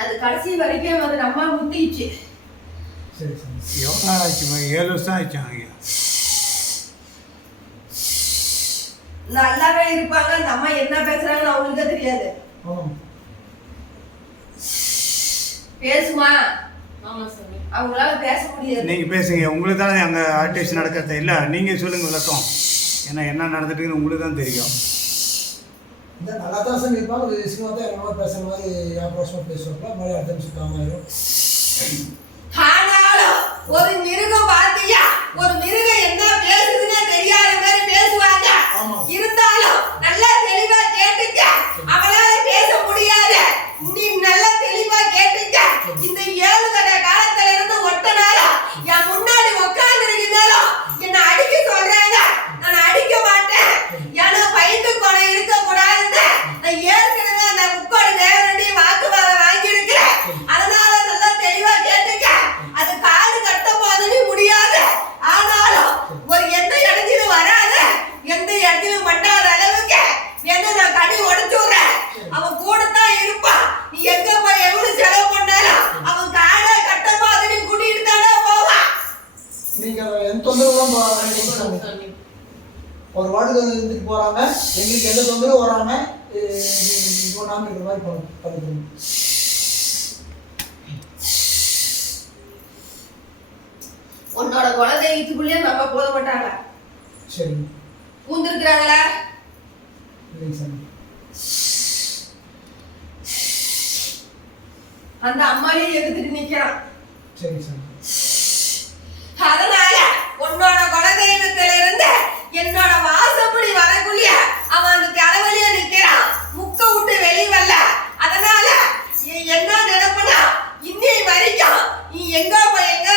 அது கடைசி வரைக்கும் அது நம்ம முட்டிச்சு. சரி சாமி எவ்வளோ நாள் ஆச்சுமா ஏழு வருஷம் ஆச்சாங்க ஐயா நல்லாவே இருப்பாங்க. அந்த அம்மா என்ன பேசுறாங்கன்னு அவங்களுக்கு தெரியாது. பேசுமா? அவங்களால பேச முடியாது. நீங்கள் பேசுங்க. உங்களுக்கு தானே அங்கே ஆர்டிஸ்ட் நடக்கிறது. இல்லை நீங்கள் சொல்லுங்கள் விளக்கம். ஏன்னா என்ன நடந்துட்டுன்னு உங்களுக்கு தான் தெரியும். लगातार से मेरे पास इसमें होता है पैसा हमारे यहाँ पड़ोस में प्लेस होगा हमारे हरदम से काम आएगा ஒரு வார்டுக்கு இருந்துட்டு போகிறாங்க எங்களுக்கு எந்த தொந்தரவும் வராமல் பண்ணாமல் இருக்கிற மாதிரி பண்ணு பண்ணிக்கணும் உன்னோட குலதெய்வத்துக்குள்ளேயே நம்ம போத மாட்டாங்க. சரிங்க பூந்திருக்கிறாங்களா? இல்லைங்க சாமி. அந்த அம்மாலையே எதிர்த்துட்டு நிக்கிறான். சரிங்க சாமி. அதனால 严格，我应该。